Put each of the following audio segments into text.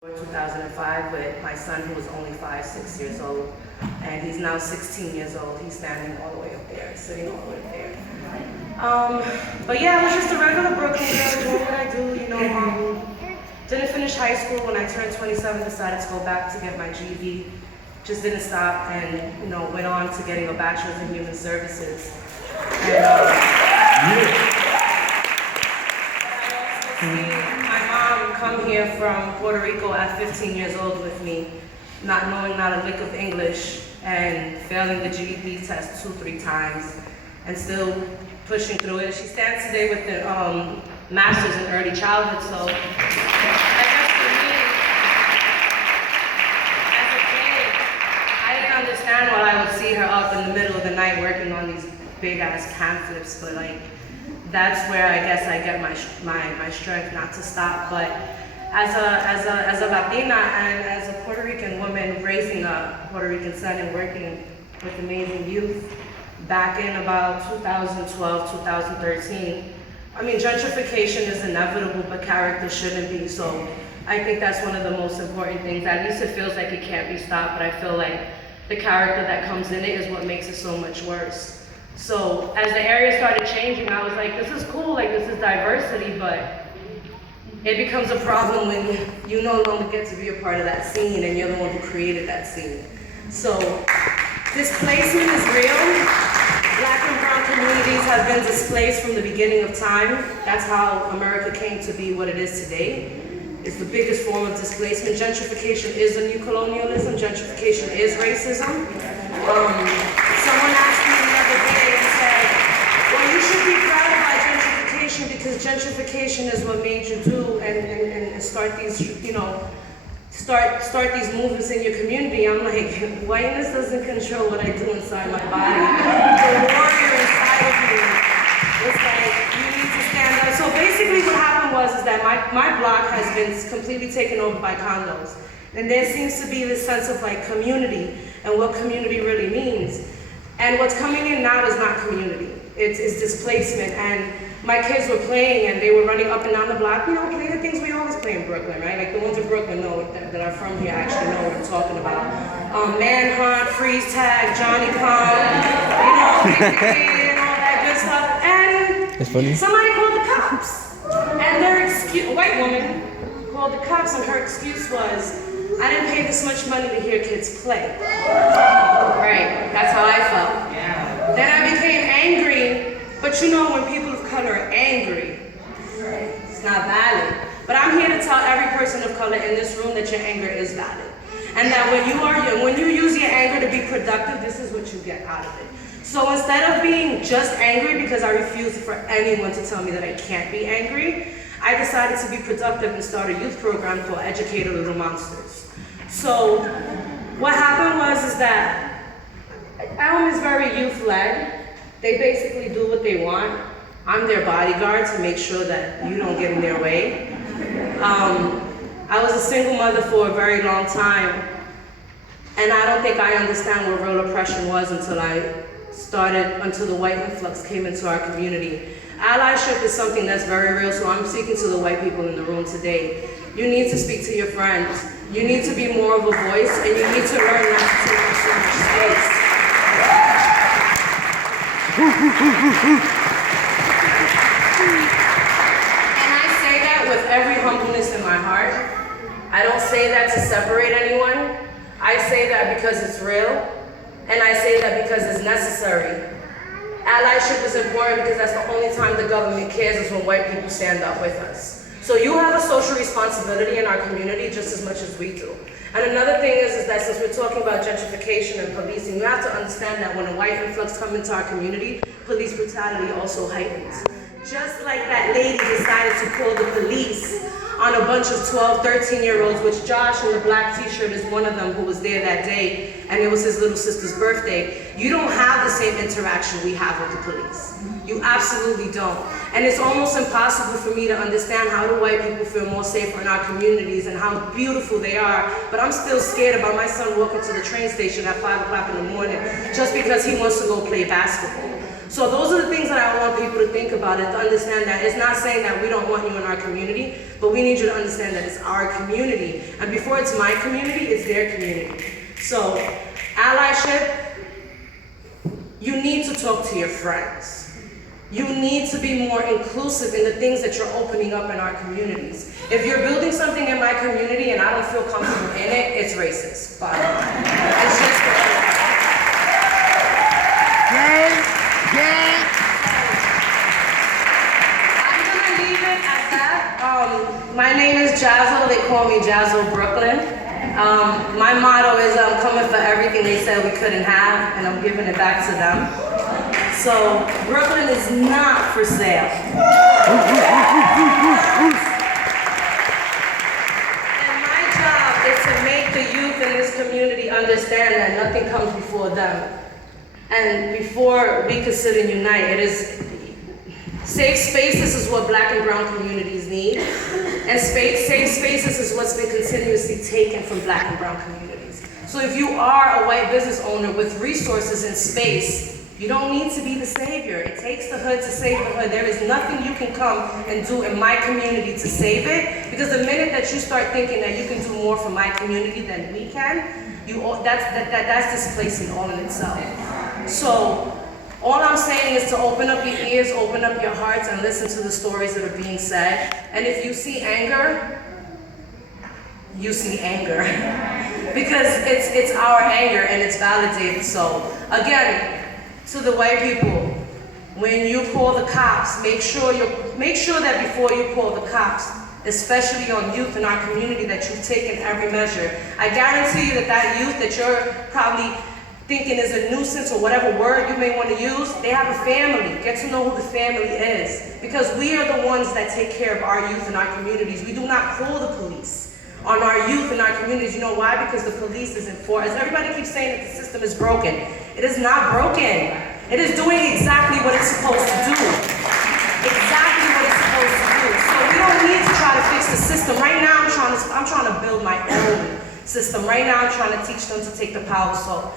2005 with my son who was only 6 years old, and he's now 16 years old. He's standing all the way up there, sitting all the way up there. But yeah, I was just a regular Brooklyn girl doing what I do, didn't finish high school. When I turned 27, decided to go back to get my GED. Just didn't stop, and went on to getting a bachelor's in human services. And my mom come here from Puerto Rico at 15 years old with me, not knowing not a lick of English and failing the GED test 2-3 times and still pushing through it. She stands today with the master's in early childhood. So I guess for me, as a kid, I didn't understand why I would see her up in the middle of the night working on these big ass pamphlets, but that's where I guess I get my strength not to stop. But as a Latina and as a Puerto Rican woman raising a Puerto Rican son and working with amazing youth back in about 2012, 2013, gentrification is inevitable, but character shouldn't be. So I think that's one of the most important things. At least it feels like it can't be stopped, but I feel like the character that comes in it is what makes it so much worse. So as the area started changing, I was like, this is cool, this is diversity, but it becomes a problem when you no longer get to be a part of that scene and you're the one who created that scene. So displacement is real. Black and brown communities have been displaced from the beginning of time. That's how America came to be what it is today. It's the biggest form of displacement. Gentrification is a new colonialism. Gentrification is racism. Someone asked me the other day and said, well, you should be proud about gentrification because gentrification is what made you do and start these, start these movements in your community. I'm like, whiteness doesn't control what I do inside my body. The warrior inside of me was like, you need to stand up. So basically what happened was that my block has been completely taken over by condos. And there seems to be this sense of community and what community really means. And what's coming in now is not community, it's displacement. And my kids were playing and they were running up and down the block, playing the things we always play in Brooklyn, right? The ones in Brooklyn that are from here actually know what I'm talking about. Manhunt, freeze tag, Johnny Pong, and all that good stuff. And somebody called the cops. And their excuse, a white woman called the cops, and her excuse was, I didn't pay this much money to hear kids play. Right, that's how I felt. Yeah. Then I became angry, but when people of color are angry, it's not valid. But I'm here to tell every person of color in this room that your anger is valid. And that when you use your anger to be productive, this is what you get out of it. So instead of being just angry, because I refuse for anyone to tell me that I can't be angry, I decided to be productive and start a youth program called Educated Little Monsters. So what happened was that Elm is very youth-led. They basically do what they want. I'm their bodyguard to make sure that you don't get in their way. I was a single mother for a very long time, and I don't think I understand what real oppression was until the white influx came into our community. Allyship is something that's very real, so I'm speaking to the white people in the room today. You need to speak to your friends. You need to be more of a voice, and you need to learn not to take up so much space. And I say that with every humbleness in my heart. I don't say that to separate anyone. I say that because it's real, and I say that because it's necessary. Allyship is important because that's the only time the government cares is when white people stand up with us. So you have a social responsibility in our community just as much as we do. And another thing is that since we're talking about gentrification and policing, you have to understand that when a white influx comes into our community, police brutality also heightens. Just like that lady decided to call the police on a bunch of 12, 13-year-olds, which Josh in the black t-shirt is one of them who was there that day, and it was his little sister's birthday. You don't have the same interaction we have with the police. You absolutely don't. And it's almost impossible for me to understand how do white people feel more safer in our communities and how beautiful they are, but I'm still scared about my son walking to the train station at 5 o'clock in the morning just because he wants to go play basketball. So those are the things that I want people to think about and to understand that it's not saying that we don't want you in our community, but we need you to understand that it's our community. And before it's my community, it's their community. So allyship, you need to talk to your friends. You need to be more inclusive in the things that you're opening up in our communities. If you're building something in my community and I don't feel comfortable in it, it's racist. Bottom line. It's just I'm gonna leave it at that. My name is Jazo. They call me Jazo Brooklyn. My motto is I'm coming for everything they said we couldn't have, and I'm giving it back to them. So Brooklyn is not for sale. And my job is to make the youth in this community understand that nothing comes before them. And before we could sit and unite, it is safe spaces is what Black and brown communities need. And safe spaces is what's been continuously taken from Black and brown communities. So if you are a white business owner with resources and space, you don't need to be the savior. It takes the hood to save the hood. There is nothing you can come and do in my community to save it, because the minute that you start thinking that you can do more for my community than we can, that's displacing all in itself. So all I'm saying is to open up your ears, open up your hearts, and listen to the stories that are being said. And if you see anger, you see anger. Because it's our anger and it's validated. So again, to the white people, when you call the cops, make sure that before you call the cops, especially on youth in our community, that you've taken every measure. I guarantee you that youth that you're probably thinking is a nuisance or whatever word you may want to use, they have a family. Get to know who the family is. Because we are the ones that take care of our youth in our communities. We do not call the police on our youth in our communities. You know why? Because the police isn't for us. Everybody keeps saying that the system is broken. It is not broken. It is doing exactly what it's supposed to do. Exactly what it's supposed to do. So we don't need to try to fix the system. Right now, I'm trying to build my own system. Right now, I'm trying to teach them to take the power. So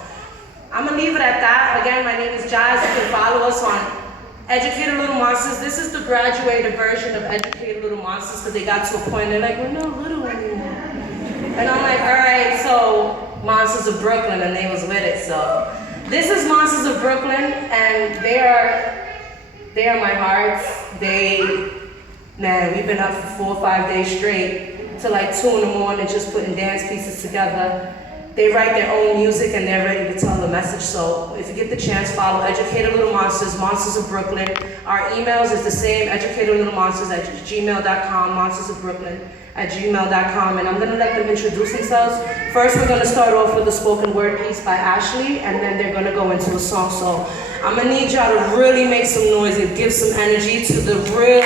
I'm gonna leave it at that. Again, my name is Jazo. You can follow us on Educated Little Monsters. This is the graduated version of Educated Little Monsters, because they got to a point and they're like, we're not little anymore. And I'm like, all right, so Monsters of Brooklyn, and they was with it. So this is Monsters of Brooklyn, and they are my hearts. Man, we've been up for 4 or 5 days straight till like 2 in the morning just putting dance pieces together. They write their own music and they're ready to tell the message. So if you get the chance, follow Educated Little Monsters, Monsters of Brooklyn. Our emails is the same, educatedlittlemonsters@gmail.com, monstersofbrooklyn@gmail.com. And I'm gonna let them introduce themselves. First, we're gonna start off with a spoken word piece by Ashley, and then they're gonna go into a song. So I'm gonna need y'all to really make some noise and give some energy to the real